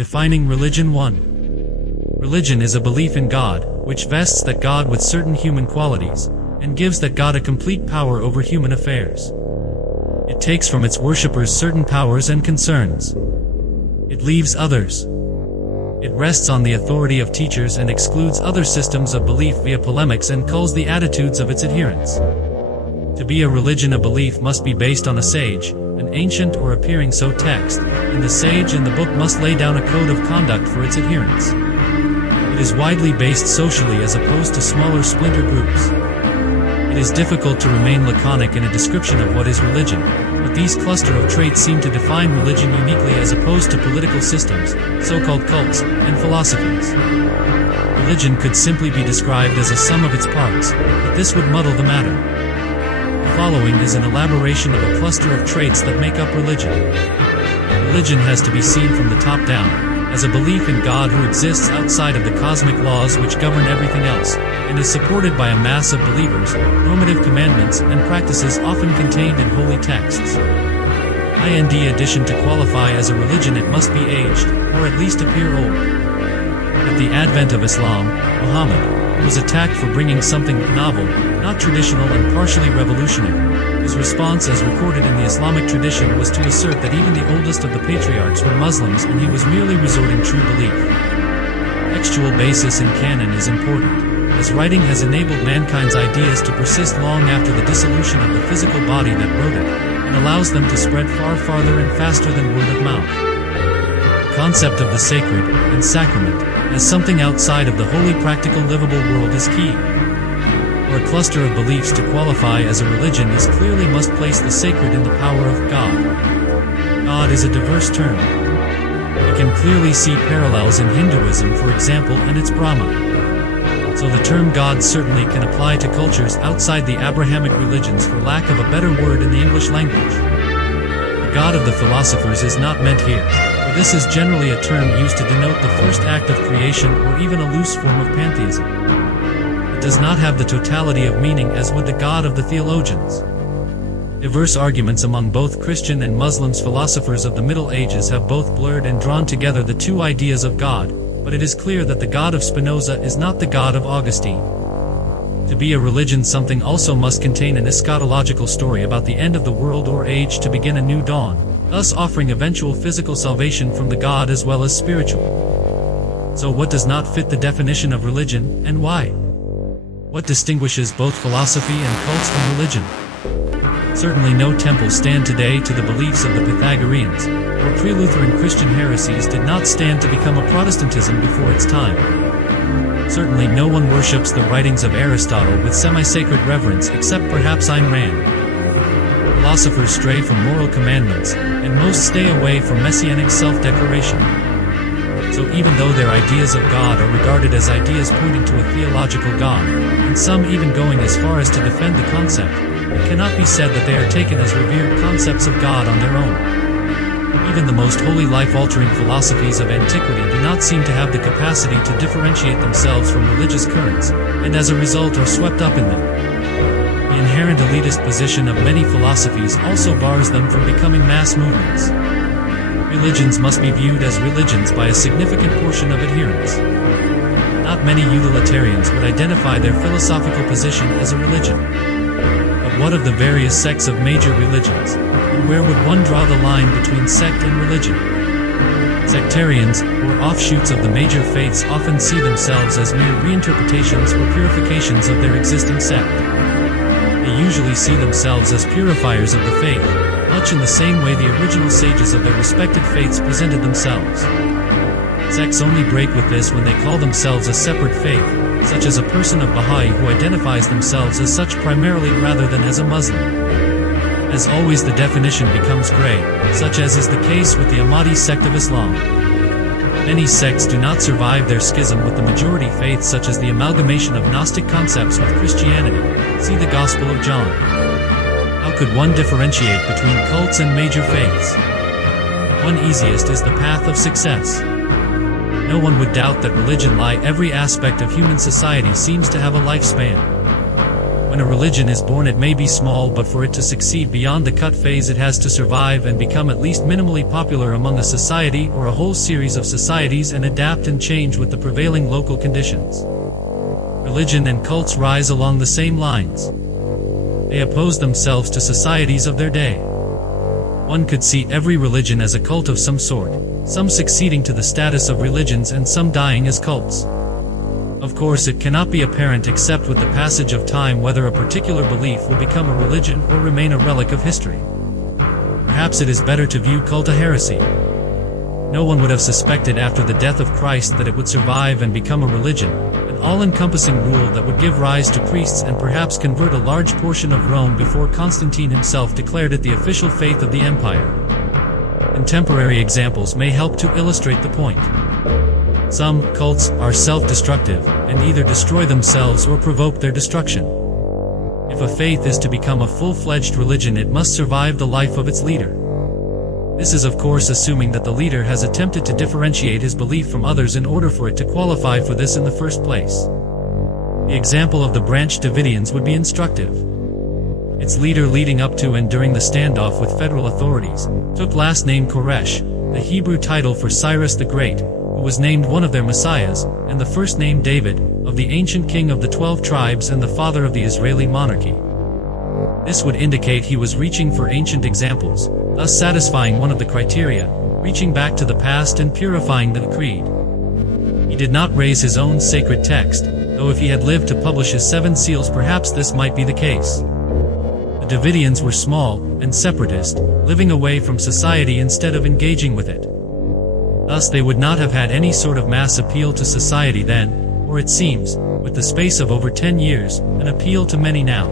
Defining religion. 1. Religion is a belief in God, which vests that God with certain human qualities, and gives that God a complete power over human affairs. It takes from its worshippers certain powers and concerns. It leaves others. It rests on the authority of teachers and excludes other systems of belief via polemics and culls the attitudes of its adherents. To be a religion, a belief must be based on a sage, an ancient or appearing so text, and the sage and the book must lay down a code of conduct for its adherents. It is widely based socially as opposed to smaller splinter groups. It is difficult to remain laconic in a description of what is religion, but these cluster of traits seem to define religion uniquely as opposed to political systems, so-called cults, and philosophies. Religion could simply be described as a sum of its parts, but this would muddle the matter. The following is an elaboration of a cluster of traits that make up religion. Religion has to be seen from the top down, as a belief in God who exists outside of the cosmic laws which govern everything else, and is supported by a mass of believers, normative commandments, and practices often contained in holy texts. In addition to qualify as a religion, it must be aged, or at least appear old. At the advent of Islam, Muhammad was attacked for bringing something novel, not traditional, and partially revolutionary. His response, as recorded in the Islamic tradition, was to assert that even the oldest of the patriarchs were Muslims and he was merely resorting true belief. Textual basis in canon is important, as writing has enabled mankind's ideas to persist long after the dissolution of the physical body that wrote it, and allows them to spread far farther and faster than word of mouth. The concept of the sacred and sacrament as something outside of the holy, practical, livable world is key. For a cluster of beliefs to qualify as a religion is clearly must place the sacred in the power of God. God is a diverse term. We can clearly see parallels in Hinduism, for example, and its Brahma. So the term God certainly can apply to cultures outside the Abrahamic religions, for lack of a better word in the English language. The God of the philosophers is not meant here, for this is generally a term used to denote the first act of creation or even a loose form of pantheism. It does not have the totality of meaning as would the God of the theologians. Diverse arguments among both Christian and Muslims philosophers of the Middle Ages have both blurred and drawn together the two ideas of God, but it is clear that the God of Spinoza is not the God of Augustine. To be a religion, something also must contain an eschatological story about the end of the world or age to begin a new dawn, thus offering eventual physical salvation from the God as well as spiritual. So what does not fit the definition of religion, and why? What distinguishes both philosophy and cults from religion? Certainly no temples stand today to the beliefs of the Pythagoreans, or pre-Lutheran Christian heresies did not stand to become a Protestantism before its time. Certainly no one worships the writings of Aristotle with semi-sacred reverence except perhaps Ayn Rand. Philosophers stray from moral commandments, and most stay away from messianic self-declaration. So even though their ideas of God are regarded as ideas pointing to a theological God, and some even going as far as to defend the concept, it cannot be said that they are taken as revered concepts of God on their own. Even the most holy life-altering philosophies of antiquity do not seem to have the capacity to differentiate themselves from religious currents, and as a result are swept up in them. The inherent elitist position of many philosophies also bars them from becoming mass movements. Religions must be viewed as religions by a significant portion of adherents. Not many utilitarians would identify their philosophical position as a religion. But what of the various sects of major religions, and where would one draw the line between sect and religion? Sectarians, or offshoots of the major faiths, often see themselves as mere reinterpretations or purifications of their existing sect. They usually see themselves as purifiers of the faith, much in the same way the original sages of their respected faiths presented themselves. Sects only break with this when they call themselves a separate faith, such as a person of Baha'i who identifies themselves as such primarily rather than as a Muslim. As always, the definition becomes gray, such as is the case with the Ahmadi sect of Islam. Many sects do not survive their schism with the majority faith, such as the amalgamation of Gnostic concepts with Christianity. See the Gospel of John. How could one differentiate between cults and major faiths? One easiest is the path of success. No one would doubt that religion, like every aspect of human society, seems to have a lifespan. When a religion is born, it may be small, but for it to succeed beyond the cut phase, it has to survive and become at least minimally popular among a society or a whole series of societies and adapt and change with the prevailing local conditions. Religion and cults rise along the same lines. They oppose themselves to societies of their day. One could see every religion as a cult of some sort, some succeeding to the status of religions and some dying as cults. Of course, it cannot be apparent except with the passage of time whether a particular belief will become a religion or remain a relic of history. Perhaps it is better to view cult a heresy. No one would have suspected after the death of Christ that it would survive and become a religion, an all-encompassing rule that would give rise to priests and perhaps convert a large portion of Rome before Constantine himself declared it the official faith of the empire. Contemporary examples may help to illustrate the point. Some cults are self-destructive and either destroy themselves or provoke their destruction. If a faith is to become a full-fledged religion, it must survive the life of its leader. This is of course assuming that the leader has attempted to differentiate his belief from others in order for it to qualify for this in the first place. The example of the branch Davidians would be instructive. Its leader leading up to and during the standoff with federal authorities took last name Koresh, the Hebrew title for Cyrus the Great, who was named one of their messiahs, and the first name David, of the ancient king of the 12 tribes and the father of the Israeli monarchy. This would indicate he was reaching for ancient examples, thus satisfying one of the criteria, reaching back to the past and purifying the creed. He did not raise his own sacred text, though if he had lived to publish his 7 seals perhaps this might be the case. The Davidians were small and separatist, living away from society instead of engaging with it. Thus they would not have had any sort of mass appeal to society then, or it seems, with the space of over 10 years, an appeal to many now.